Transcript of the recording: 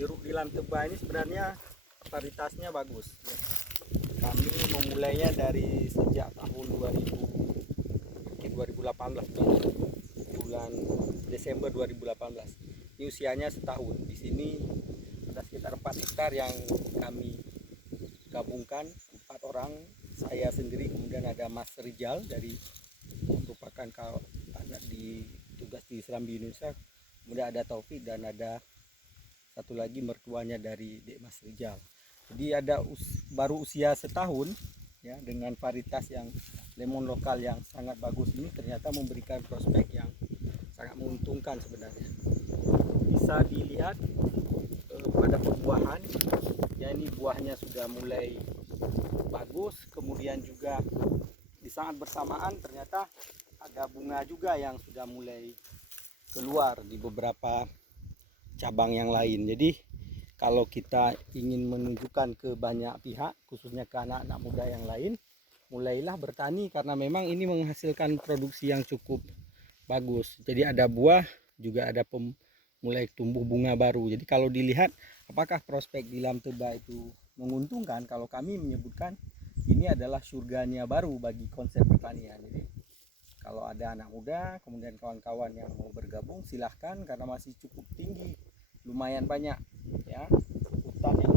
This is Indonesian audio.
Jeruk di Lanteba ini sebenarnya varietasnya bagus ya. Kami memulainya dari sejak tahun 2018 bulan Desember 2018. Ini usianya setahun. Di sini ada sekitar 4 hektar yang kami gabungkan, 4 orang, saya sendiri, kemudian ada Mas Rijal dari merupakan anak di tugas di Serambi Indonesia, kemudian ada Taufik dan ada satu lagi mertuanya dari Dek Mas Rijal. Jadi ada baru usia setahun ya, dengan varietas yang lemon lokal yang sangat bagus ini ternyata memberikan prospek yang sangat menguntungkan sebenarnya. Bisa dilihat pada pembuahan ya, ini buahnya sudah mulai bagus, kemudian juga di saat bersamaan ternyata ada bunga juga yang sudah mulai keluar di beberapa cabang yang lain. Jadi kalau kita ingin menunjukkan ke banyak pihak, khususnya ke anak-anak muda yang lain, mulailah bertani karena memang ini menghasilkan produksi yang cukup bagus. Jadi ada buah, juga ada mulai tumbuh bunga baru. Jadi kalau dilihat apakah prospek di Lanteba itu menguntungkan, kalau kami menyebutkan ini adalah surganya baru bagi konsep pertanian. Jadi kalau ada anak muda, kemudian kawan-kawan yang mau bergabung, silahkan karena masih cukup tinggi, lumayan banyak ya hutan yang